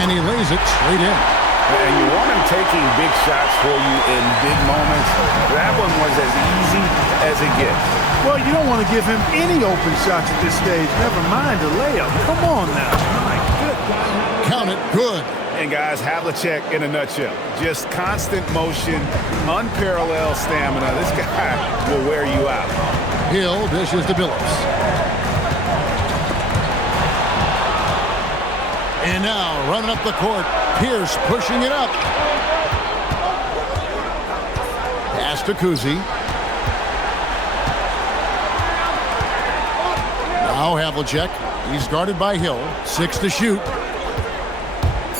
and he lays it straight in. And you want him taking big shots for you in big moments. That one was as easy as it gets. Well, you don't want to give him any open shots at this stage. Never mind a layup. Come on now. My goodness. Count it. Good. And guys, Havlicek in a nutshell. Just constant motion, unparalleled stamina. This guy will wear you out. Hill dishes to Billups. And now, running up the court, Pierce pushing it up. Pass to Cousy. Now Havlicek. He's guarded by Hill. 6 to shoot.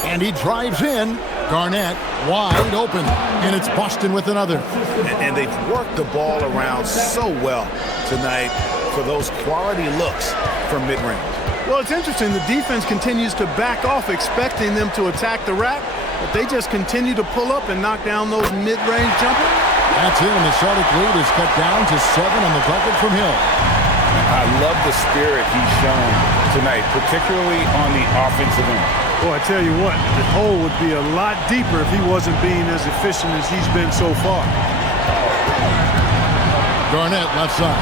And he drives in. Garnett wide open. And it's Boston with another. And they've worked the ball around so well tonight for those quality looks from mid-range. Well, it's interesting. The defense continues to back off, expecting them to attack the rack, but they just continue to pull up and knock down those mid-range jumpers. That's it, and the Celtic lead is cut down to 7 on the bucket from Hill. I love the spirit he's shown tonight, particularly on the offensive end. Boy, I tell you what, the hole would be a lot deeper if he wasn't being as efficient as he's been so far. Garnett left side.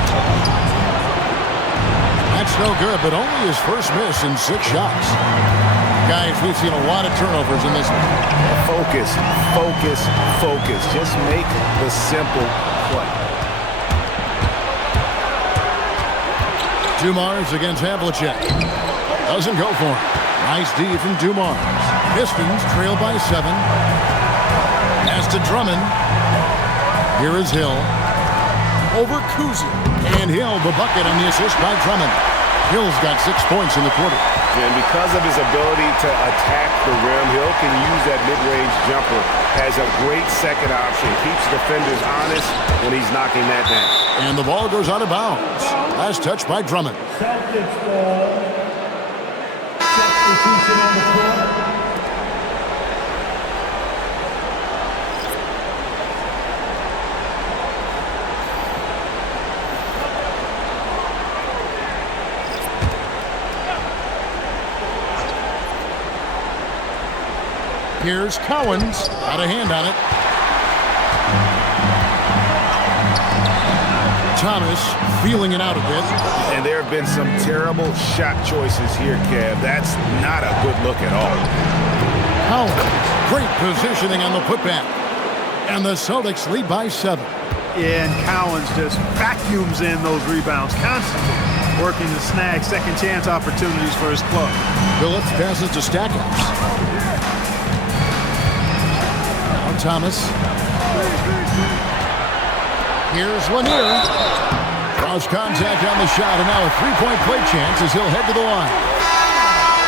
That's no good, but only his first miss in 6 shots. Guys, we've seen a lot of turnovers in this one. Focus, focus, focus. Just make the simple play. Dumars against Havlicek. Doesn't go for it. Nice D from Dumars. Pistons trail by 7. Pass to Drummond. Here is Hill. Over Kuzi. And Hill, the bucket on the assist by Drummond. Hill's got 6 points in the quarter. And because of his ability to attack the rim, Hill can use that mid-range jumper as a great second option. Keeps defenders honest when he's knocking that down. And the ball goes out of bounds. Last touch by Drummond. Celtics ball. Substitution on the floor. Here's Cowens. Got a hand on it. Thomas feeling it out a bit. And there have been some terrible shot choices here, Kev. That's not a good look at all. Cowens. Great positioning on the putback. And the Celtics lead by 7. Yeah, and Cowens just vacuums in those rebounds constantly, working to snag second chance opportunities for his club. Phillips passes to Stackhouse. Thomas. Here's Lanier. Draws contact on the shot, and now a three-point play chance as he'll head to the line.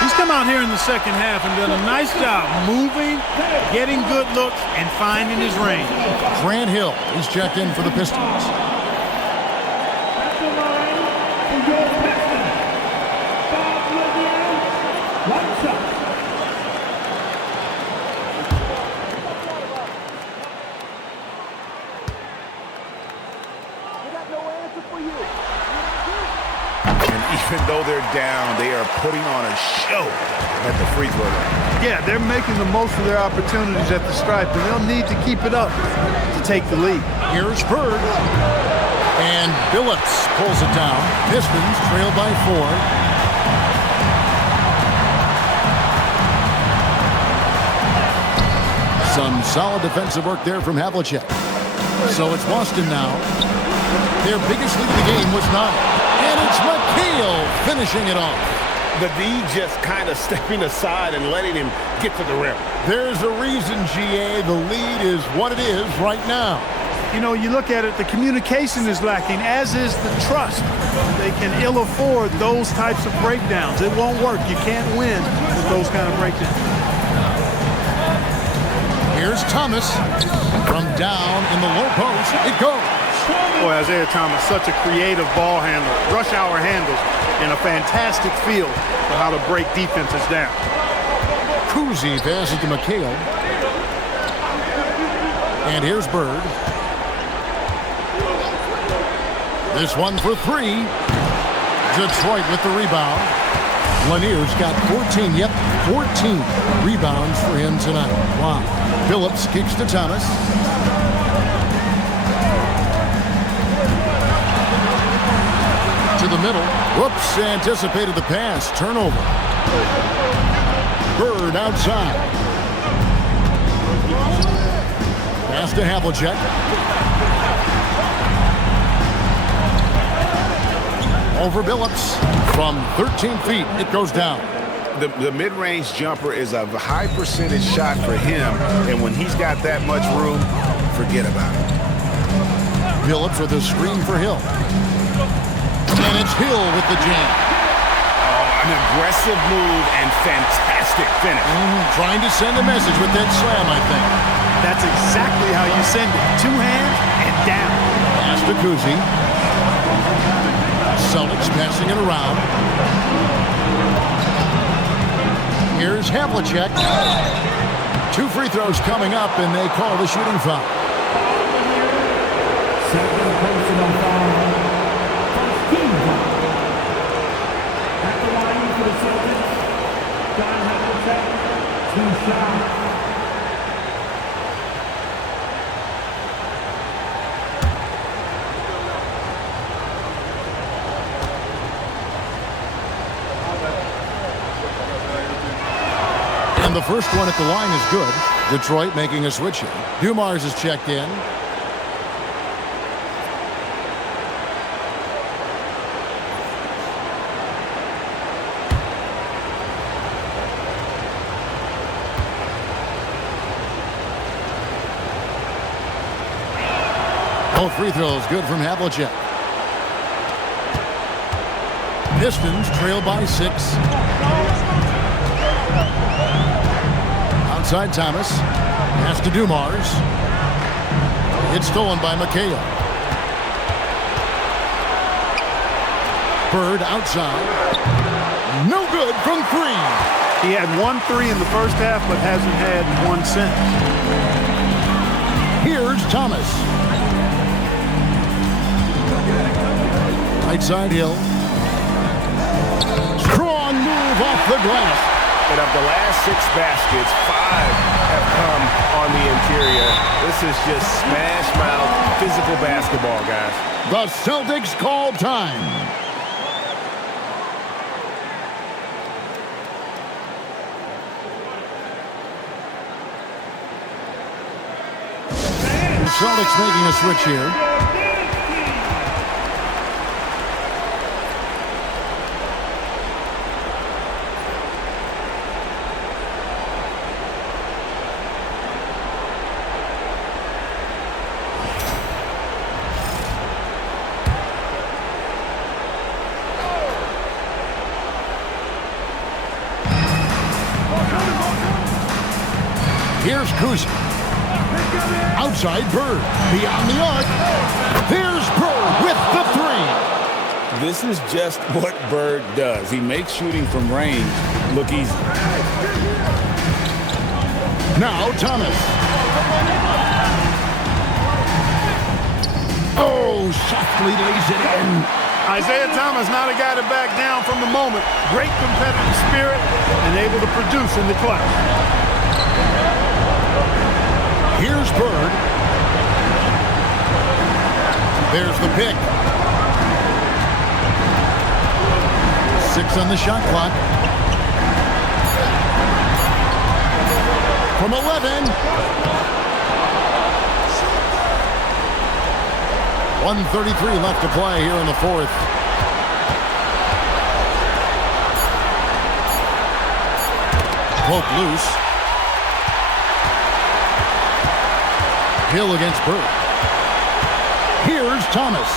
He's come out here in the second half and done a nice job moving, getting good looks, and finding his range. Grant Hill is checked in for the Pistons. At the line for your Pistons. Bob Lanier. 1 shot. Even though they're down, they are putting on a show at the free throw line. Yeah, they're making the most of their opportunities at the stripe, and they'll need to keep it up to take the lead. Here's Bird. And Billups pulls it down. Pistons trail by 4. Some solid defensive work there from Havlicek. So it's Boston now. Their biggest lead of the game was 9. And it's McHale finishing it off. The D just kind of stepping aside and letting him get to the rim. There's a reason, GA, the lead is what it is right now. You know, you look at it, the communication is lacking, as is the trust. They can ill afford those types of breakdowns. It won't work. You can't win with those kind of breakdowns. Here's Thomas. From down in the low post, it goes. Boy, Isaiah Thomas, such a creative ball handler. Rush hour handles and a fantastic feel for how to break defenses down. Kuzi passes to McHale. And here's Bird. This one for 3. Detroit with the rebound. Lanier's got 14. Yep, 14 rebounds for him tonight. Wow. Phillips kicks to Thomas. To the middle. Whoops, anticipated the pass. Turnover. Bird outside. Pass to Havlicek. Over Billups. From 13 feet, it goes down. The mid-range jumper is a high percentage shot for him, and when he's got that much room, forget about it. Billups with a screen for Hill. And it's Hill with the jam. An aggressive move and fantastic finish. Trying to send a message with that slam, I think. That's exactly how you send it. 2 hands and down. Pass to Kuzi. Celtics passing it around. Here's Havlicek. 2 free throws coming up, and they call the shooting foul. Second personal foul. Team foul. At the line for the Celtics, John Havlicek, 2 shots. And the first one at the line is good. Detroit making a switch here. Dumars is checked in. Both free throws good from Havlicek. Pistons trail by 6. Outside Thomas. Pass to Dumars. It's stolen by McHale. Bird outside. No good from 3. He had 1 3 in the first half, but hasn't had one since. Here's Thomas. Right side Hill. Strong move off the glass. And of the last 6 baskets, 5 have come on the interior. This is just smash mouth, physical basketball, guys. The Celtics call time. The Celtics making a switch here. Here's Kuzma. Outside Bird. Beyond the arc. There's Bird with the 3. This is just what Bird does. He makes shooting from range look easy. Now Thomas. Oh, softly lays it in. Isaiah Thomas not a guy to back down from the moment. Great competitive spirit and able to produce in the clutch. Here's Bird. There's the pick. 6 on the shot clock. From 11. 1:33 left to play here in the 4th. Poke loose. Hill against Bird. Here's Thomas.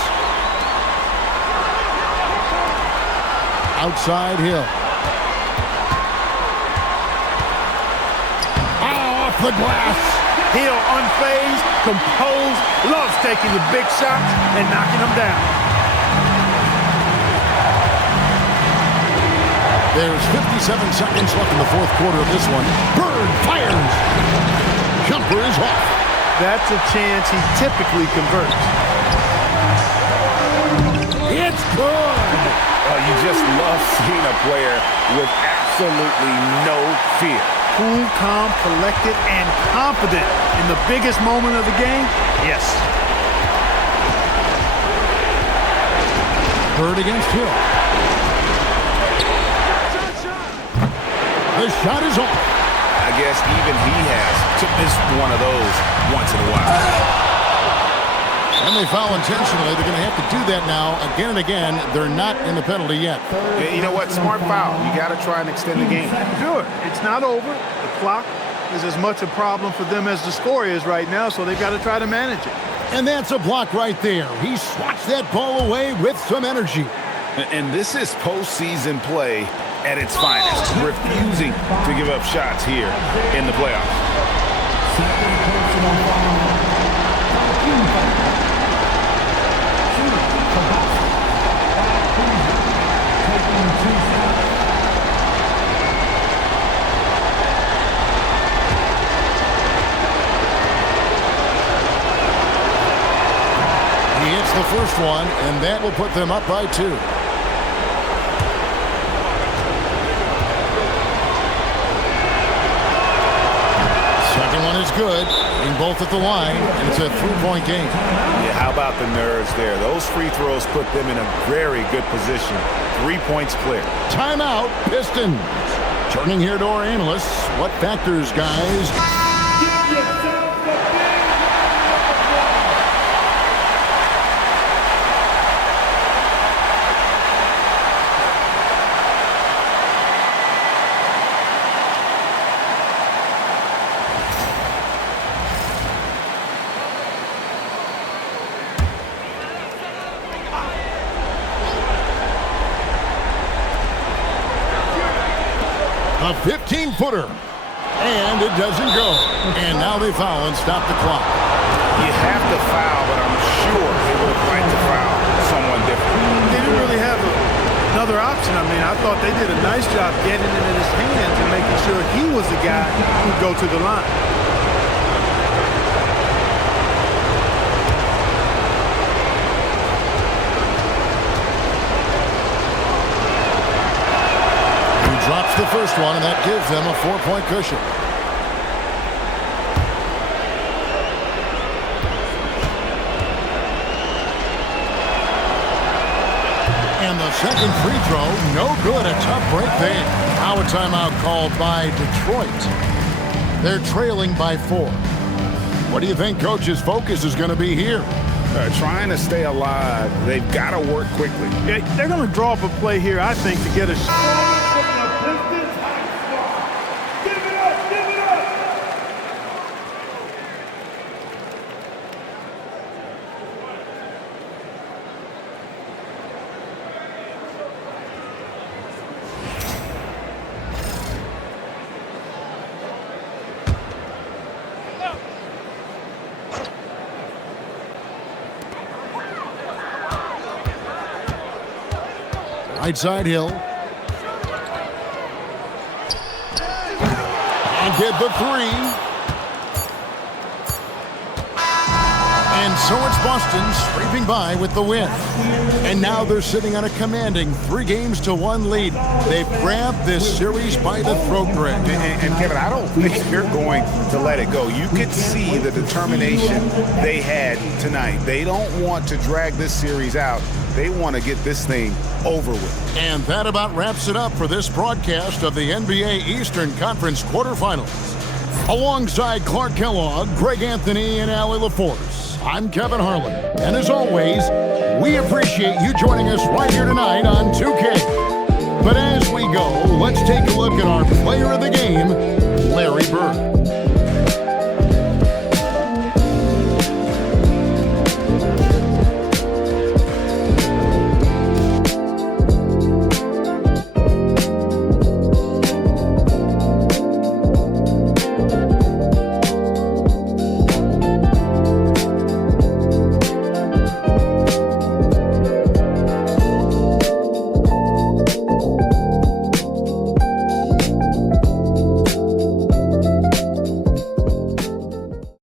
Outside Hill. Off the glass. Hill unfazed, composed, loves taking the big shots and knocking them down. There's 57 seconds left in the 4th quarter of this one. Bird fires. Jumper is off. That's a chance he typically converts. It's good. Oh, you just love seeing a player with absolutely no fear. Cool, calm, collected, and confident in the biggest moment of the game? Yes. Bird against Hill. The shot is off. I guess even he has to miss one of those once in a while. And they foul intentionally. They're going to have to do that now again and again. They're not in the penalty yet. Yeah, you know what? Smart foul. You got to try and extend the game. Sure. It's not over. The clock is as much a problem for them as the score is right now, so they've got to try to manage it. And that's a block right there. He swats that ball away with some energy. And this is postseason play at its finest, refusing to give up shots here in the playoffs. He hits the first one, and that will put them up by 2. Second one is good. Being both at the line, and it's a 3-point game. Yeah, how about the nerves there? Those free throws put them in a very good position. 3 points clear. Timeout, Pistons. Turning here to our analysts. What factors, guys? Give yourself a big A 15-footer. And it doesn't go. And now they foul and stop the clock. You have to foul, but I'm sure they would have liked to foul someone different. They didn't really have another option. I mean, I thought they did a nice job getting it in his hands and making sure he was the guy who'd go to the line. Drops the first one, and that gives them a 4-point cushion. And the second free throw, no good. A tough break there. Now a timeout called by Detroit. They're trailing by 4. What do you think Coach's focus is going to be here? Trying to stay alive. They've got to work quickly. Yeah, they're going to draw up a play here, I think, to get a shot. Right side Hill. And get the 3. And so it's Boston scraping by with the win. And now they're sitting on a commanding 3-1 lead. They've grabbed this series by the throat, Greg. And Kevin, I don't think they're going to let it go. You could see the determination they had tonight. They don't want to drag this series out. They want to get this thing over with. And that about wraps it up for this broadcast of the NBA Eastern Conference quarterfinals. Alongside Clark Kellogg, Greg Anthony, and Allie LaForce, I'm Kevin Harlan. And as always, we appreciate you joining us right here tonight on 2K. But as we go, let's take a look at our player of the game